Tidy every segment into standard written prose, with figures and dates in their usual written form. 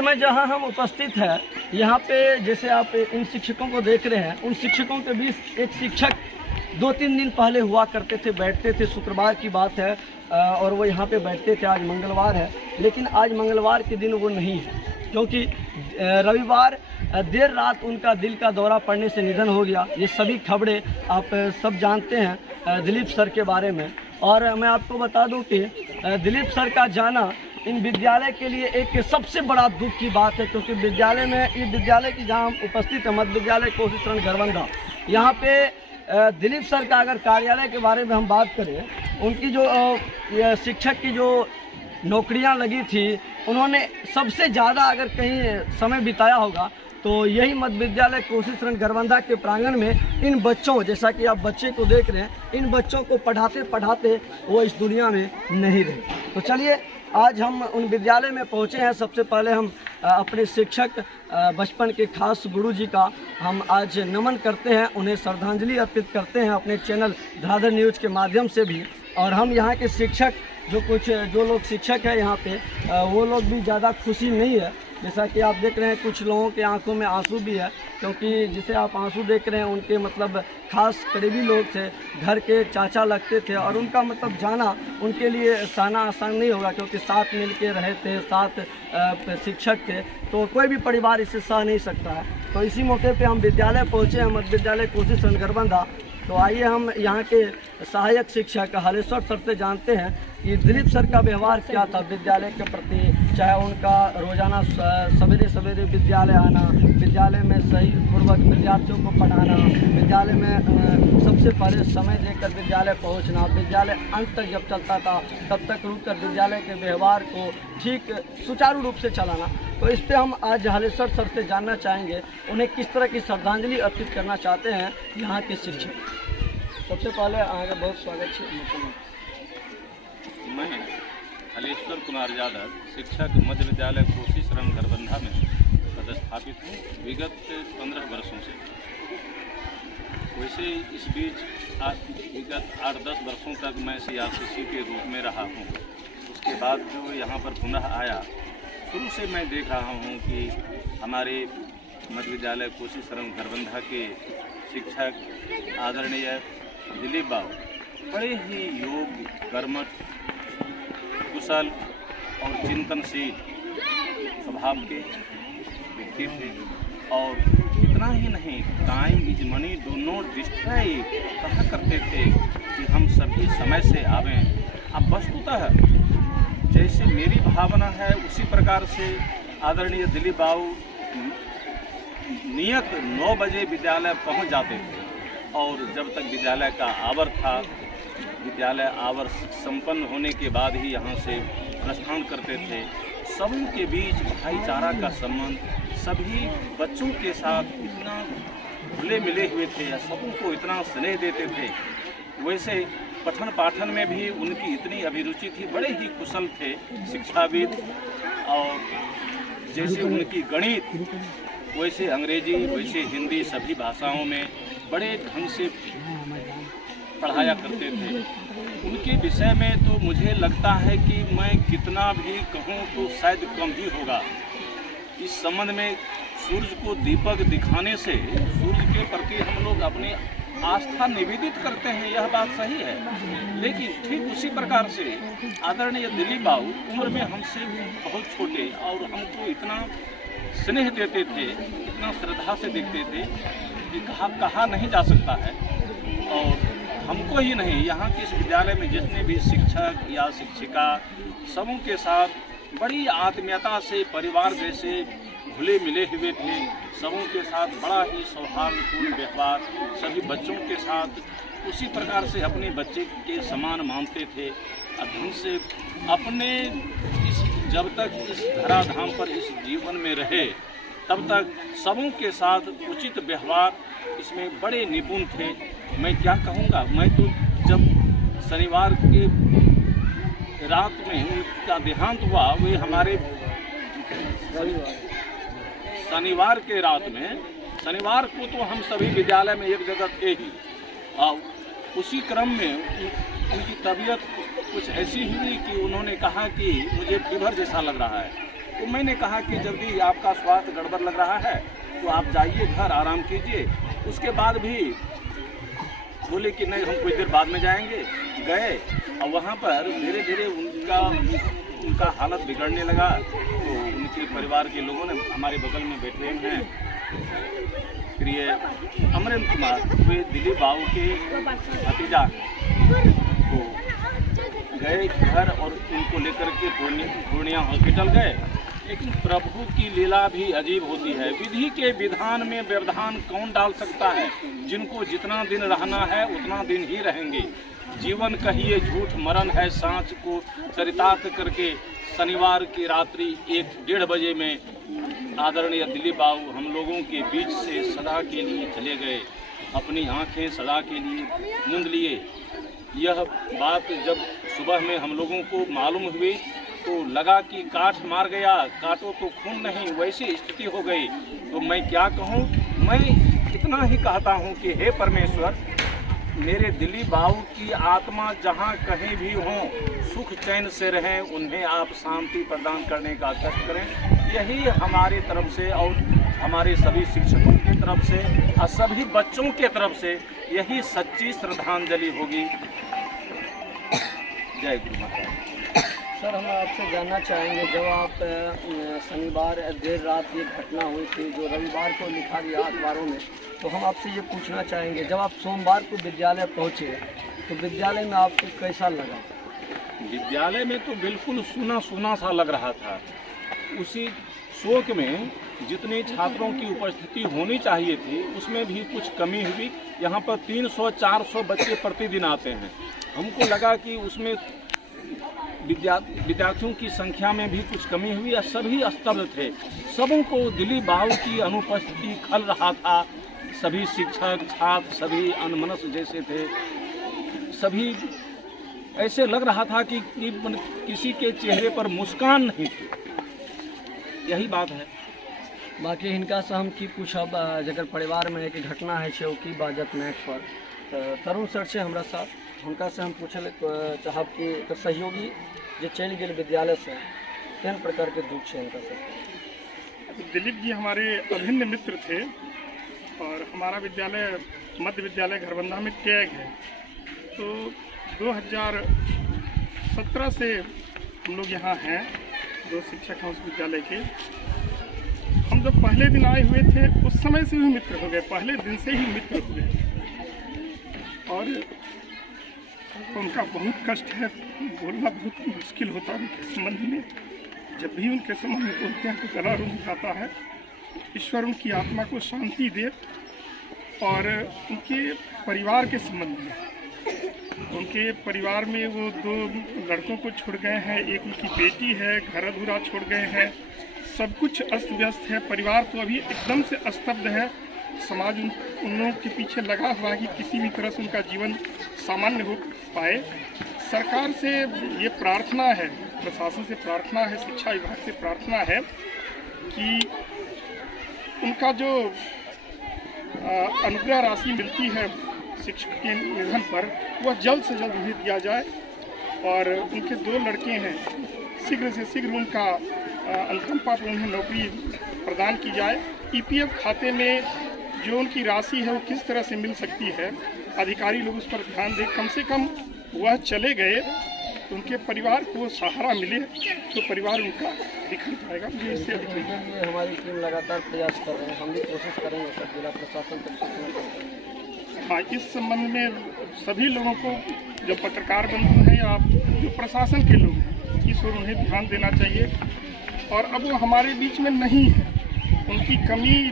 समय जहां हम उपस्थित हैं, यहाँ पे जैसे आप इन शिक्षकों को देख रहे हैं, उन शिक्षकों के बीच एक शिक्षक 2-3 दिन पहले हुआ करते थे, बैठते थे। शुक्रवार की बात है और वो यहाँ पे बैठते थे। आज मंगलवार है, लेकिन आज मंगलवार के दिन वो नहीं है, क्योंकि रविवार देर रात उनका दिल का दौरा पड़ने से निधन हो गया। ये सभी खबरें आप सब जानते हैं दिलीप सर के बारे में। और मैं आपको बता दूं कि दिलीप सर का जाना इन विद्यालय के लिए एक सबसे बड़ा दुख की बात है, क्योंकि विद्यालय में, ये विद्यालय की जहाँ हम उपस्थित हैं, मध्य विद्यालय कोसी शरण गरबंधा, यहाँ पे दिलीप सर का अगर कार्यालय के बारे में हम बात करें, उनकी जो शिक्षक की जो नौकरियां लगी थी, उन्होंने सबसे ज़्यादा अगर कहीं समय बिताया होगा तो यही मध्य विद्यालय कोसी शरण गरबंधा के प्रांगण में इन बच्चों, जैसा कि आप बच्चे को देख रहे हैं, इन बच्चों को पढ़ाते पढ़ाते वो इस दुनिया में नहीं रहे। तो चलिए, आज हम उन विद्यालय में पहुंचे हैं। सबसे पहले हम अपने शिक्षक, बचपन के खास गुरु जी का हम आज नमन करते हैं, उन्हें श्रद्धांजलि अर्पित करते हैं अपने चैनल धराधर न्यूज़ के माध्यम से भी। और हम यहाँ के शिक्षक, जो लोग शिक्षक हैं यहाँ पे, वो लोग भी ज़्यादा खुशी नहीं है। जैसा कि आप देख रहे हैं, कुछ लोगों के आंखों में आंसू भी है, क्योंकि जिसे आप आंसू देख रहे हैं, उनके मतलब खास करीबी लोग थे, घर के चाचा लगते थे, और उनका मतलब जाना उनके लिए सहना आसान नहीं होगा, क्योंकि साथ मिल के रहे थे, साथ शिक्षक थे, तो कोई भी परिवार इसे सह नहीं सकता है। तो इसी मौके पर हम विद्यालय पहुँचे हैं, मध्य विद्यालय कोसी शरण गरबंधा। तो आइए हम यहाँ के सहायक शिक्षक हालेश्वर सर से जानते हैं कि दिलीप सर का व्यवहार क्या था विद्यालय के प्रति, चाहे उनका रोज़ाना सवेरे सवेरे विद्यालय आना, विद्यालय में सही पूर्वक विद्यार्थियों को पढ़ाना, विद्यालय में सबसे पहले समय देकर विद्यालय पहुंचना, विद्यालय अंत तक जब चलता था तब तक रुककर विद्यालय के व्यवहार को ठीक सुचारू रूप से चलाना। तो इस पर हम आज हालेश्वर सर से जानना चाहेंगे, उन्हें किस तरह की श्रद्धांजलि अर्पित करना चाहते हैं यहाँ के शिक्षक। सबसे पहले आगे बहुत स्वागत है। मैं हालेश्वर कुमार यादव, शिक्षक मध्य विद्यालय कोसी शरण गरबंधा में पदस्थापित हूँ विगत 15 वर्षों से। वैसे इस बीच विगत 8-10 वर्षों तक मैं CRCC के रूप में रहा हूँ। उसके बाद जो यहाँ पर पुनः आया, शुरू से मैं देख रहा हूँ कि हमारे मध्य विद्यालय कोसी शरण गरबंधा के शिक्षक आदरणीय दिलीप बाबू बड़े ही योग्य, कर्मठ, कुशल और चिंतनशील स्वभाव के व्यक्ति थे। और इतना ही नहीं, time is money, do not destroy कहा करते थे कि हम सभी समय से आवें। अब वस्तुतः जैसे मेरी भावना है, उसी प्रकार से आदरणीय दिलीप बाबू नियत 9 बजे विद्यालय पहुंच जाते थे, और जब तक विद्यालय का आवर था, विद्यालय आवर संपन्न होने के बाद ही यहाँ से प्रस्थान करते थे। सबों के बीच भाईचारा का संबंध, सभी बच्चों के साथ इतना घुले मिले हुए थे, या सबों को इतना स्नेह देते थे। वैसे पठन पाठन में भी उनकी इतनी अभिरुचि थी, बड़े ही कुशल थे शिक्षाविद। और जैसे उनकी गणित, वैसे अंग्रेजी, वैसे हिंदी, सभी भाषाओं में बड़े ढंग से पढ़ाया करते थे। उनके विषय में तो मुझे लगता है कि मैं कितना भी कहूँ तो शायद कम ही होगा। इस संबंध में सूर्य को दीपक दिखाने से सूर्य के प्रति हम लोग अपनी आस्था निवेदित करते हैं, यह बात सही है। लेकिन ठीक उसी प्रकार से आदरणीय दिलीप बाबू उम्र में हमसे बहुत छोटे, और हमको इतना स्नेह देते थे, इतना श्रद्धा से देखते थे कि कहा नहीं जा सकता है। और हमको ही नहीं, यहाँ के इस विद्यालय में जितने भी शिक्षक या शिक्षिका, सबों के साथ बड़ी आत्मीयता से परिवार जैसे घुले मिले हुए थे। सबों के साथ बड़ा ही सौहार्दपूर्ण व्यवहार, सभी बच्चों के साथ उसी प्रकार से अपने बच्चे के समान मानते थे। ढंग से अपने जब तक इस धराधाम पर इस जीवन में रहे, तब तक सबों के साथ उचित व्यवहार, इसमें बड़े निपुण थे। मैं क्या कहूँगा, मैं तो जब शनिवार के रात में उनका देहांत हुआ, वे हमारे शनिवार के रात में, शनिवार को तो हम सभी विद्यालय में एक जगह थे ही, और उसी क्रम में उनकी तबीयत कुछ ऐसी हुई कि उन्होंने कहा कि मुझे फीवर जैसा लग रहा है। तो मैंने कहा कि जल्दी आपका स्वास्थ्य गड़बड़ लग रहा है तो आप जाइए घर, आराम कीजिए। उसके बाद भी बोले कि नहीं, हम कुछ देर बाद में जाएंगे। गए और वहाँ पर धीरे धीरे उनका हालत बिगड़ने लगा। तो उनके परिवार के लोगों ने, हमारे बगल में बैठे हैं प्रिय अमरेंद्र कुमार, वे दिलीप बाबू के भतीजा, तो गए घर और इनको लेकर के पूर्णिया हॉस्पिटल गए। लेकिन प्रभु की लीला भी अजीब होती है। विधि के विधान में व्यवधान कौन डाल सकता है? जिनको जितना दिन रहना है उतना दिन ही रहेंगे। जीवन कहिए झूठ, मरण है सांच को चरितार्थ करके शनिवार की रात्रि 1-1:30 बजे में आदरणीय दिलीप बाबू हम लोगों के बीच से सदा के लिए चले गए। अपनी आंखें सदा के लिए मूंद लिए। यह बात जब सुबह में हम लोगों को मालूम हुई तो लगा कि काठ मार गया, काटो तो खून नहीं, वैसी स्थिति हो गई। तो मैं क्या कहूँ, मैं इतना ही कहता हूँ कि हे परमेश्वर, मेरे दिलीप बाबू की आत्मा जहाँ कहीं भी हो सुख चैन से रहें, उन्हें आप शांति प्रदान करने का कष्ट करें। यही हमारे तरफ से और हमारे सभी शिक्षकों की तरफ से और सभी बच्चों के तरफ से यही सच्ची श्रद्धांजलि होगी। जय गुरु माता। सर, हम आपसे जानना चाहेंगे, जब आप शनिवार देर रात ये घटना हुई थी जो रविवार को लिखा गया अखबारों में, तो हम आपसे ये पूछना चाहेंगे, जब आप सोमवार को विद्यालय पहुँचे तो विद्यालय में आपको कैसा लगा? विद्यालय में तो बिल्कुल सूना सूना सा लग रहा था। उसी शोक में जितने छात्रों की उपस्थिति होनी चाहिए थी उसमें भी कुछ कमी हुई। यहाँ पर 300-400 बच्चे प्रतिदिन आते हैं। हमको लगा कि उसमें विद्यार्थियों की संख्या में भी कुछ कमी हुई और सभी स्तब्ध थे। सबों को दिलीप बाबू की अनुपस्थिति खल रहा था। सभी शिक्षक, छात्र सभी अनमनस जैसे थे। सभी ऐसे लग रहा था कि किसी के चेहरे पर मुस्कान नहीं थी। यही बात है। बाकी हिनका से हम की पूछब, जगर परिवार में एक घटना है छे की बाजत मैच पर, तरुण सर से हमरा साथ हुनका से हम पूछल चाहब कि सहयोगी जो चल गए विद्यालय से केन प्रकार के दुख है इनका से? दिलीप जी हमारे अभिन्न मित्र थे और हमारा विद्यालय मध्य विद्यालय घरबंधा में त्याग है। तो 2017 से हम लोग यहाँ हैं, 2 शिक्षक हैं उस विद्यालय के। हम जब पहले दिन आए हुए थे उस समय से ही मित्र हो गए, पहले दिन से ही मित्र हो गए। और उनका बहुत कष्ट है, बोलना बहुत मुश्किल होता है उनके संबंध में। जब भी उनके संबंध में बोलते हैं तो गला रूठ जाता है। ईश्वर उनकी आत्मा को शांति दे। और उनके परिवार के संबंध में, उनके परिवार में वो 2 लड़कों को छोड़ गए हैं, एक उनकी बेटी है, घर अधूरा छोड़ गए हैं, सब कुछ अस्त व्यस्त है। परिवार तो अभी एकदम से स्तब्ध है। समाज उन लोगों के पीछे लगा हुआ है कि किसी भी तरह से उनका जीवन सामान्य हो पाए। सरकार से ये प्रार्थना है, प्रशासन से प्रार्थना है, शिक्षा विभाग से प्रार्थना है कि उनका जो अनुग्रह राशि मिलती है शिक्षक के निधन पर, वह जल्द से जल्द उन्हें दिया जाए। और उनके 2 लड़के हैं, शीघ्र से शीघ्र उनका अनुकंपा पर उन्हें नौकरी प्रदान की जाए। EPF खाते में जो उनकी राशि है वो किस तरह से मिल सकती है, अधिकारी लोग उस पर ध्यान दें। कम से कम वह चले गए तो उनके परिवार को सहारा मिले तो परिवार उनका दिखा जाएगा। मुझे इससे हमारी टीम लगातार प्रयास कर रहे हैं, हम भी कोशिश करेंगे सर जिला प्रशासन तक। हाँ, इस संबंध में सभी लोगों को, जो पत्रकार बंधु हैं या जो प्रशासन के लोग हैं, इस ओर उन्हें ध्यान देना चाहिए। और अब वो हमारे बीच में नहीं है, उनकी कमी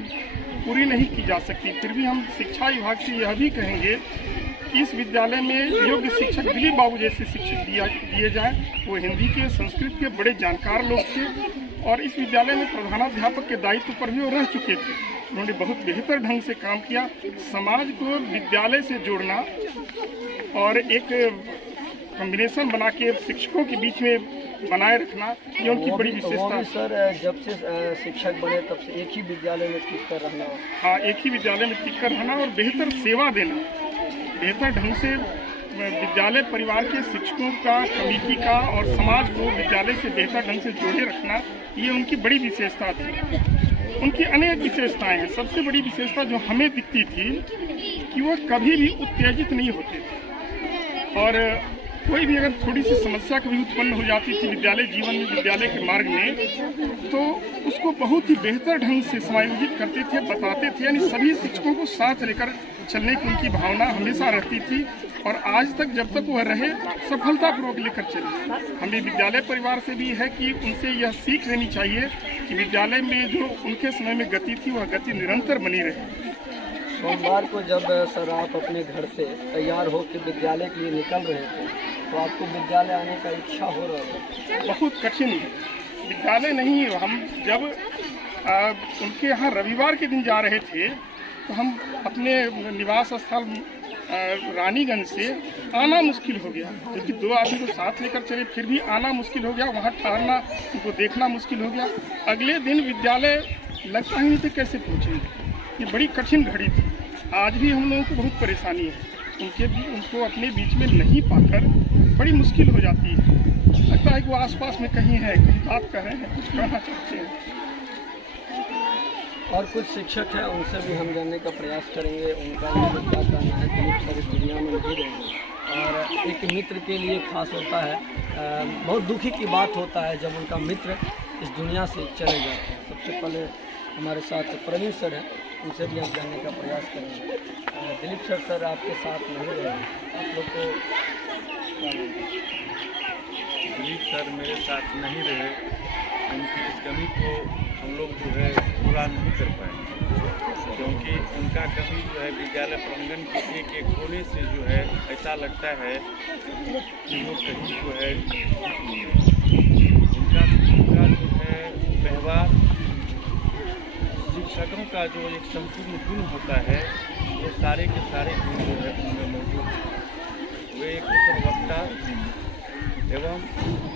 पूरी नहीं की जा सकती। फिर भी हम शिक्षा विभाग से यह भी कहेंगे कि इस विद्यालय में योग्य शिक्षक दिलीप बाबू जैसे शिक्षक दिए जाएँ। वो हिंदी के, संस्कृत के बड़े जानकार लोग थे और इस विद्यालय में प्रधानाध्यापक के दायित्व पर भी वो रह चुके थे। उन्होंने बहुत बेहतर ढंग से काम किया। समाज को विद्यालय से जोड़ना और एक कॉम्बिनेशन बना के शिक्षकों के बीच में बनाए रखना, ये उनकी बड़ी विशेषता है। सर, जब से शिक्षक बने तब से एक ही विद्यालय में टिक कर रहना। हाँ, एक ही विद्यालय में टिक कर रहना और बेहतर सेवा देना, बेहतर ढंग से विद्यालय परिवार के शिक्षकों का, कमेटी का और समाज को विद्यालय से बेहतर ढंग से जोड़े रखना, ये उनकी बड़ी विशेषता थी। उनकी अनेक विशेषताएं हैं। सबसे बड़ी विशेषता जो हमें दिखती थी कि वो कभी भी उत्तेजित नहीं होते थे, और कोई भी अगर थोड़ी सी समस्या कभी उत्पन्न हो जाती थी विद्यालय जीवन में, विद्यालय के मार्ग में, तो उसको बहुत ही बेहतर ढंग से समायोजित करते थे, बताते थे। यानी सभी शिक्षकों को साथ लेकर चलने की उनकी भावना हमेशा रहती थी, और आज तक जब तक वह रहे सफलतापूर्वक लेकर चले। हमें विद्यालय परिवार से भी है कि उनसे यह सीख लेनी चाहिए कि विद्यालय में जो उनके समय में गति थी वह गति निरंतर बनी रहे। सोमवार को जब सर आप अपने घर से तैयार होकर विद्यालय के लिए निकल रहे थे, तो आपको विद्यालय आने का इच्छा हो रहा था? बहुत कठिन विद्यालय नहीं, हम जब उनके यहाँ रविवार के दिन जा रहे थे तो हम अपने निवास स्थल रानीगंज से आना मुश्किल हो गया, क्योंकि 2 आदमी को साथ लेकर चले, फिर भी आना मुश्किल हो गया। वहाँ ठहरना, उनको देखना मुश्किल हो गया। अगले दिन विद्यालय लगता ही नहीं था कैसे पहुँचेंगे। ये बड़ी कठिन घड़ी थी। आज भी हम लोगों को बहुत परेशानी है, उनको अपने बीच में नहीं पाकर बड़ी मुश्किल हो जाती है। लगता है कि वो आसपास में कहीं है, कहीं बात कर रहे हैं, कुछ कहना चाहते हैं। और कुछ शिक्षक हैं, उनसे भी हम जानने का प्रयास करेंगे, उनका क्या कहना है। दिलीप सर इस दुनिया में नहीं रहेंगे, और एक मित्र के लिए खास होता है, बहुत दुखी की बात होता है जब उनका मित्र इस दुनिया से चले जाते हैं। सबसे पहले हमारे साथ प्रवीण सर हैं, उनसे भी हम जानने का प्रयास करेंगे। दिलीप सर आपके साथ नहीं रहे, आप लोग को दिलीप सर मेरे साथ नहीं रहे, उनकी इस कमी को हम लोग जो है पूरा नहीं कर पाए, क्योंकि उनका कमी जो है विद्यालय प्रांगण के एक एक कोने से जो है ऐसा लगता है कि वो कहीं जो है उनका जो है व्यवहार, शिक्षकों का जो एक संपूर्ण गुण होता है, वो सारे के सारे गुण जो है उनमें मौजूद है। वे एक कुशल वक्ता एवं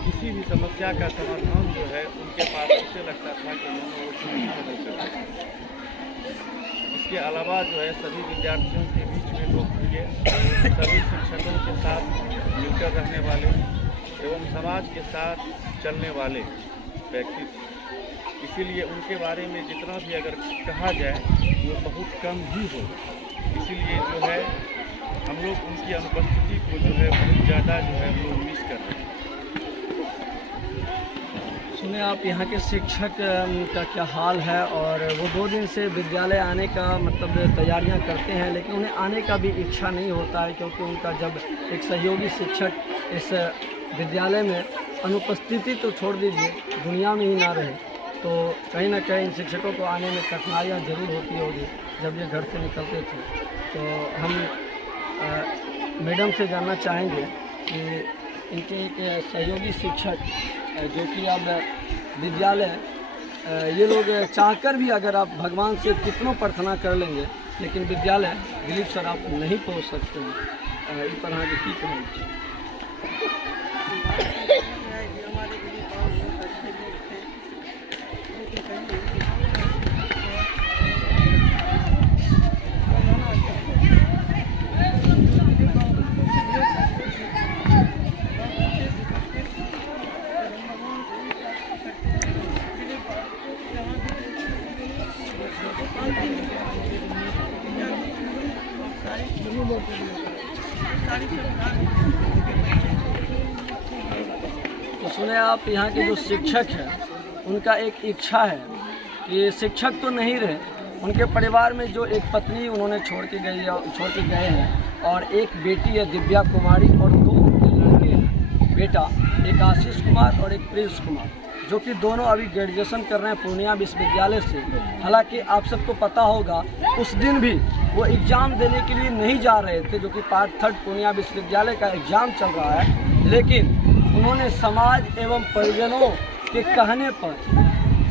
किसी भी समस्या का समाधान जो है उनके पास ऐसे लगता था कि उन्होंने वो नहीं बदल सकते। इसके अलावा जो है सभी विद्यार्थियों के बीच में लोकप्रिय, सभी शिक्षकों के साथ मिलकर रहने वाले एवं समाज के साथ चलने वाले व्यक्ति थे। इसीलिए उनके बारे में जितना भी अगर कहा जाए वो बहुत कम ही होगा। इसीलिए जो है हम लोग उनकी अनुपस्थिति को जो है बहुत ज़्यादा जो है हम लोग मिस कर रहे हैं। सुने आप यहाँ के शिक्षक का क्या हाल है, और वो 2 दिन से विद्यालय आने का मतलब तैयारियाँ करते हैं, लेकिन उन्हें आने का भी इच्छा नहीं होता है, क्योंकि उनका जब एक सहयोगी शिक्षक इस विद्यालय में अनुपस्थिति तो छोड़ दीजिए, दुनिया में ही ना रहे, तो कहीं ना कहीं इन शिक्षकों को आने में कठिनाइयाँ ज़रूर होती होगी जब ये घर से निकलते थे। तो हम मैडम से जानना चाहेंगे कि इनके एक सहयोगी शिक्षक जो कि अब विद्यालय, ये लोग चाहकर भी अगर आप भगवान से कितनों प्रार्थना कर लेंगे, लेकिन विद्यालय दिलीप सर आप नहीं पहुंच सकते हैं। इस तरह के की कहेंगे? तो सुने आप, यहाँ के जो शिक्षक हैं उनका एक इच्छा है कि शिक्षक तो नहीं रहे, उनके परिवार में जो एक पत्नी उन्होंने छोड़ के गए हैं, और एक बेटी है दिव्या कुमारी, और 2 उनके लड़के हैं, बेटा एक आशीष कुमार और एक प्रिंस कुमार, जो कि दोनों अभी ग्रेजुएशन कर रहे हैं पूर्णिया विश्वविद्यालय से। हालांकि आप सबको पता होगा उस दिन भी वो एग्ज़ाम देने के लिए नहीं जा रहे थे, जो कि पार्ट 3 पूर्णिया विश्वविद्यालय का एग्ज़ाम चल रहा है, लेकिन उन्होंने समाज एवं परिजनों के कहने पर,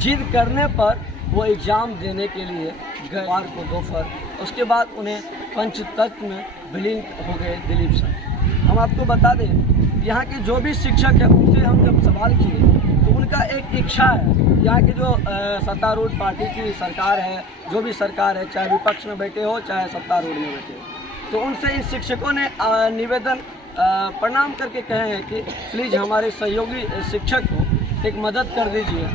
जिद करने पर वो एग्ज़ाम देने के लिए गए को दोपहर। उसके बाद उन्हें पंचतत्व में विलीन हो गए दिलीप सर। हम आपको बता दें, यहाँ के जो भी शिक्षक हैं उनसे हम जब सवाल किए तो उनका एक इच्छा है, यहाँ की जो सत्तारूढ़ पार्टी की सरकार है, जो भी सरकार है, चाहे विपक्ष में बैठे हो चाहे सत्तारूढ़ में बैठे हो, तो उनसे इन शिक्षकों ने निवेदन प्रणाम करके कहे हैं कि प्लीज़ हमारे सहयोगी शिक्षक को एक मदद कर दीजिए।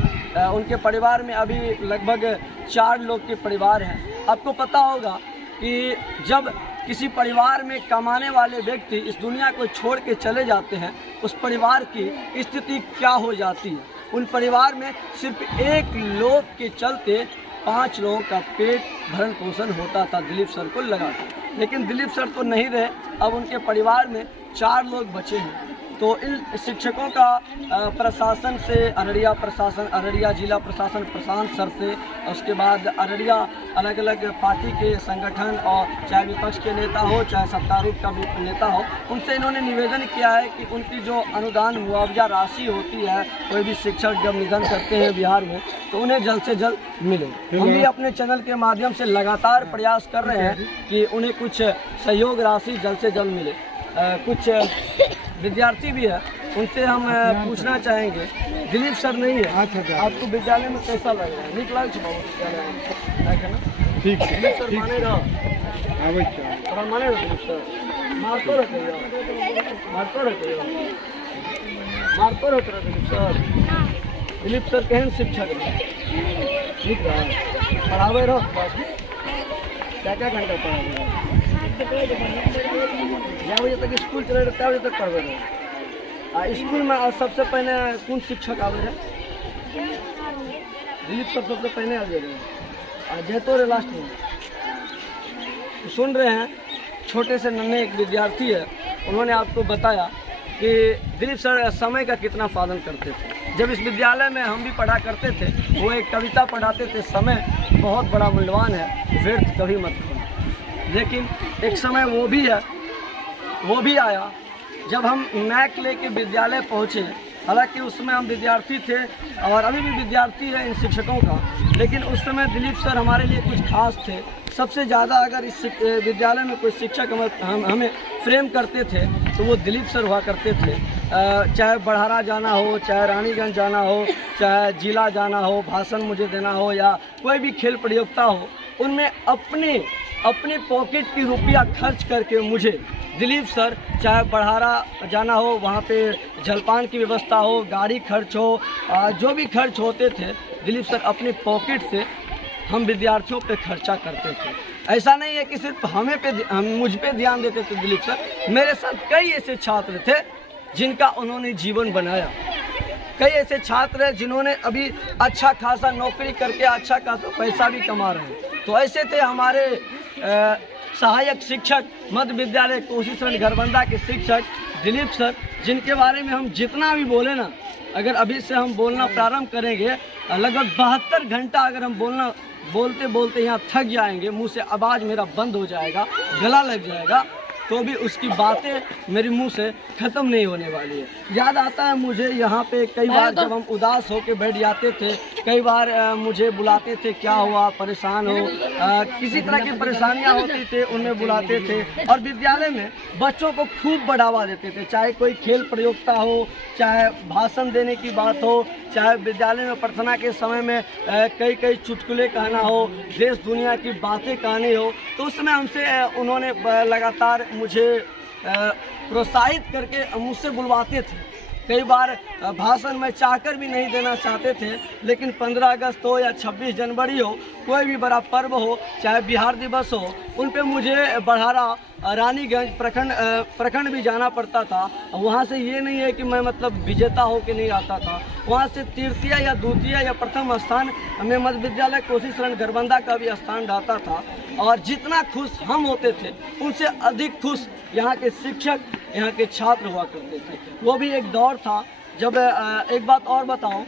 उनके परिवार में अभी लगभग 4 लोग के परिवार हैं। आपको पता होगा कि जब किसी परिवार में कमाने वाले व्यक्ति इस दुनिया को छोड़ के चले जाते हैं, उस परिवार की स्थिति क्या हो जाती है। उन परिवार में सिर्फ एक लोग के चलते 5 लोगों का पेट भरण पोषण होता था दिलीप सर को लगा के। लेकिन दिलीप सर तो नहीं रहे, अब उनके परिवार में 4 लोग बचे हैं। तो इन शिक्षकों का प्रशासन से, अररिया प्रशासन, अररिया जिला प्रशासन प्रशांत सर से, उसके बाद अररिया अलग अलग पार्टी के संगठन और चाहे विपक्ष के नेता हो चाहे सत्तारूढ़ का भी नेता हो, उनसे इन्होंने निवेदन किया है कि उनकी जो अनुदान मुआवजा राशि होती है, कोई भी शिक्षक जब निधन करते हैं बिहार में, तो उन्हें जल्द से जल्द मिले। हम भी अपने चैनल के माध्यम से लगातार प्रयास कर रहे हैं कि उन्हें कुछ सहयोग राशि जल्द से जल्द मिले। कुछ विद्यार्थी भी है, उनसे हम पूछना चाहेंगे। दिलीप सर नहीं है, आपको विद्यालय में कैसा लग रहा है? निक लग ठीक है। दिलीप सर माने रहो, माने रहो। दिलीप सर मारतो रहते दिलीप सर। दिलीप सर कहन शिक्षक ठीक है, पढ़ावे रहो क्या घंटा पढ़ावे? 9 बजे तक स्कूल चले रहे, 4 बजे तक पढ़े रहे। स्कूल में सबसे पहले कौन शिक्षक आवे रहे? दिलीप सर सबसे पहले आगे रहे, जयतो रहे लास्ट में। तो सुन रहे हैं, छोटे से नन्हे एक विद्यार्थी है, उन्होंने आपको बताया कि दिलीप सर समय का कितना पालन करते थे। जब इस विद्यालय में हम भी पढ़ा करते थे, वो एक कविता पढ़ाते थे, समय बहुत बड़ा मूल्यवान है, व्यर्थ कभी मत करो। लेकिन एक समय वो भी आया जब हम मैक लेके विद्यालय पहुँचे। हालांकि उस समय हम विद्यार्थी थे और अभी भी विद्यार्थी है इन शिक्षकों का, लेकिन उस समय दिलीप सर हमारे लिए कुछ खास थे। सबसे ज़्यादा अगर इस विद्यालय में कोई शिक्षक हमें फ्रेम करते थे तो वो दिलीप सर हुआ करते थे। चाहे बढ़ारा जाना हो, चाहे रानीगंज जाना हो, चाहे जिला जाना हो, भाषण मुझे देना हो या कोई भी खेल प्रतियोगिता हो, उनमें अपने पॉकेट की रुपया खर्च करके मुझे दिलीप सर, चाहे बढ़ारा जाना हो वहाँ पे जलपान की व्यवस्था हो, गाड़ी खर्च हो, जो भी खर्च होते थे दिलीप सर अपने पॉकेट से हम विद्यार्थियों पे खर्चा करते थे। ऐसा नहीं है कि सिर्फ मुझ पे ध्यान देते थे दिलीप सर। मेरे साथ कई ऐसे छात्र थे जिनका उन्होंने जीवन बनाया। कई ऐसे छात्र हैं जिन्होंने अभी अच्छा खासा नौकरी करके अच्छा खासा पैसा भी कमा रहे हैं। तो ऐसे थे हमारे सहायक शिक्षक मध्य विद्यालय कोसीसरण घरबंदा के शिक्षक दिलीप सर, जिनके बारे में हम जितना भी बोले ना, अगर अभी से हम बोलना प्रारंभ करेंगे, लगभग 72 घंटा अगर हम बोलते बोलते यहाँ थक जाएंगे, मुंह से आवाज़ मेरा बंद हो जाएगा, गला लग जाएगा, तो भी उसकी बातें मेरे मुंह से ख़त्म नहीं होने वाली है। याद आता है मुझे यहाँ पे कई बार जब हम उदास होकर बैठ जाते थे, कई बार मुझे बुलाते थे, क्या हुआ, परेशान हो, किसी तरह की परेशानियाँ होती थे उनमें बुलाते थे। और विद्यालय में बच्चों को खूब बढ़ावा देते थे, चाहे कोई खेल प्रतियोगिता हो, चाहे भाषण देने की बात हो, चाहे विद्यालय में प्रार्थना के समय में कई चुटकुले कहना हो, देश दुनिया की बातें कहनी हो, तो उस समय हमसे उन्होंने लगातार मुझे प्रोत्साहित करके मुझसे बुलवाते थे। कई बार भाषण में चाहकर भी नहीं देना चाहते थे, लेकिन 15 अगस्त हो या 26 जनवरी हो, कोई भी बड़ा पर्व हो, चाहे बिहार दिवस हो, उन पे मुझे बढ़ारा रानीगंज प्रखंड भी जाना पड़ता था। वहाँ से ये नहीं है कि मैं मतलब विजेता हो के नहीं आता था, वहाँ से तृतीय या द्वितीय या प्रथम स्थान में मध्य विद्यालय कोसीसरण घरबंदा का भी स्थान रहता था। और जितना खुश हम होते थे उनसे अधिक खुश यहाँ के शिक्षक, यहाँ के छात्र हुआ करते थे। वो भी एक दौर था जब एक बात और बताऊं,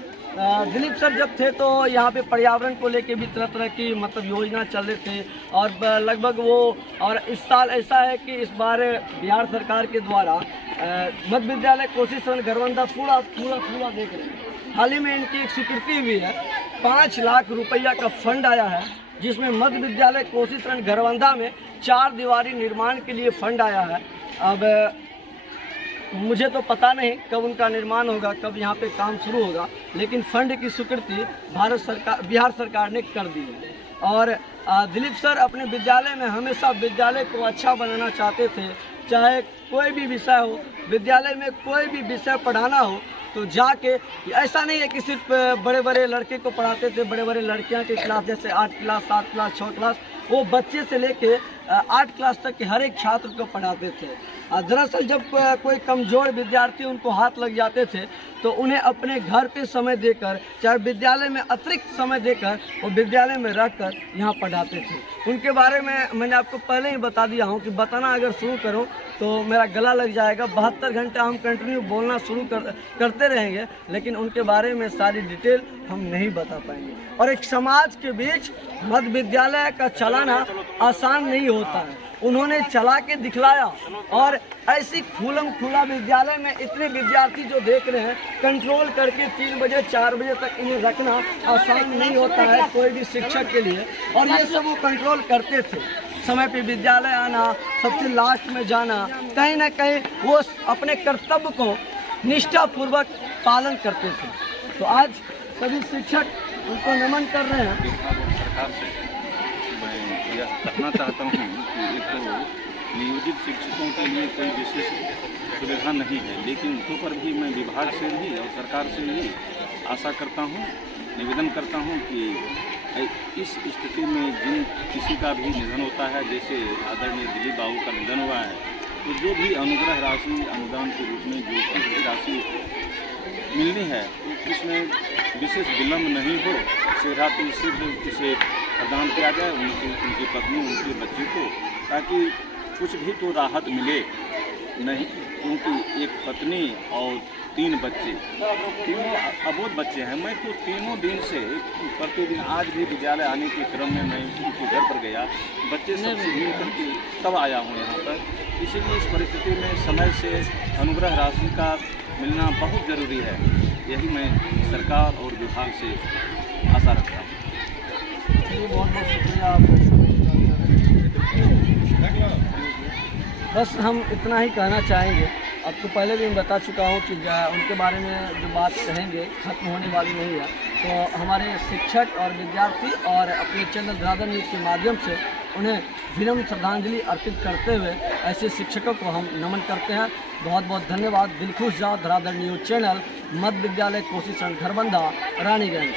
दिलीप सर जब थे तो यहाँ पे पर्यावरण को लेके भी तरह तरह की मतलब योजना चल रहे थे। और लगभग वो, और इस साल ऐसा है कि इस बार बिहार सरकार के द्वारा मध्य विद्यालय कोसीसरण घरबंदा पूरा देख रहे हैं। हाल ही में इनकी एक स्वीकृति हुई है, 5 लाख रुपया का फंड आया है, जिसमें मध्य विद्यालय कोसीसरण घरबंदा में 4 दीवारी निर्माण के लिए फंड आया है। अब मुझे तो पता नहीं कब उनका निर्माण होगा, कब यहाँ पे काम शुरू होगा, लेकिन फंड की स्वीकृति बिहार सरकार ने कर दी है। और दिलीप सर अपने विद्यालय में हमेशा विद्यालय को अच्छा बनाना चाहते थे। चाहे कोई भी विषय हो, विद्यालय में कोई भी विषय पढ़ाना हो तो जाके, ऐसा नहीं है कि सिर्फ बड़े बड़े लड़के को पढ़ाते थे, बड़े बड़े लड़कियां के क्लास जैसे 8 क्लास 7 क्लास 6 क्लास, वो बच्चे से लेके 8 क्लास तक के हर एक छात्र को पढ़ाते थे। दरअसल जब कोई कमज़ोर विद्यार्थी उनको हाथ लग जाते थे तो उन्हें अपने घर पे समय देकर, चाहे विद्यालय में अतिरिक्त समय देकर, वो विद्यालय में रहकर यहाँ पढ़ाते थे। उनके बारे में मैंने आपको पहले ही बता दिया हूँ कि बताना अगर शुरू करूँ तो मेरा गला लग जाएगा। 72 घंटे हम कंटिन्यू बोलना शुरू करते रहेंगे, लेकिन उनके बारे में सारी डिटेल हम नहीं बता पाएंगे। और एक समाज के बीच मध्य विद्यालय का चलाना आसान नहीं होता है, उन्होंने चला के दिखलाया। और ऐसी खुलम खुला विद्यालय में इतने विद्यार्थी जो देख रहे हैं, कंट्रोल करके 3 बजे 4 बजे तक इन्हें रखना आसान नहीं होता है कोई भी शिक्षक के लिए। और ये सब वो कंट्रोल करते थे, समय पे विद्यालय आना, सबसे लास्ट में जाना, कहीं ना कहीं वो अपने कर्तव्य को निष्ठापूर्वक पालन करते थे। तो आज सभी शिक्षक उनको नमन कर रहे हैं। सरकार से मैं यह कहना चाहता हूँ कि एक तो नियोजित शिक्षकों के लिए कोई विशेष सुविधा नहीं है, लेकिन उनको पर भी मैं विभाग से भी और सरकार से भी आशा करता हूँ, निवेदन करता हूँ कि इस स्थिति में जिन किसी का भी निधन होता है, जैसे आदरणीय दिलीप बाबू का निधन हुआ है, तो जो भी अनुग्रह राशि अनुदान के रूप में जो राशि मिलनी है उसमें विशेष विलम्ब नहीं हो, सीधा तो सिर्फ इसे प्रदान किया जाए उनकी पत्नी उनके बच्चे को, ताकि कुछ भी तो राहत मिले। नहीं, क्योंकि एक पत्नी और 3 बच्चे, तीनों अबोध बच्चे हैं। मैं तो तीनों दिन से प्रतिदिन आज भी विद्यालय आने के क्रम में मैं उनके घर पर गया, बच्चे सबसे मिल करके तब आया हूँ यहाँ पर। इसीलिए इस परिस्थिति में समय से अनुग्रह राशि का मिलना बहुत ज़रूरी है, यही मैं सरकार और विभाग से आशा रखता हूँ। बहुत बहुत शुक्रिया आपका। बस हम इतना ही कहना चाहेंगे। आपको पहले भी मैं बता चुका हूँ कि उनके बारे में जो बात कहेंगे खत्म होने वाली नहीं है। तो हमारे शिक्षक और विद्यार्थी और अपने चैनल धराधर न्यूज़ के माध्यम से उन्हें विनम्र श्रद्धांजलि अर्पित करते हुए ऐसे शिक्षकों को हम नमन करते हैं। बहुत बहुत धन्यवाद। दिलखुश झा, धराधर न्यूज़ चैनल, मध्य विद्यालय कोसी संघ, खरबंदा, रानीगंज।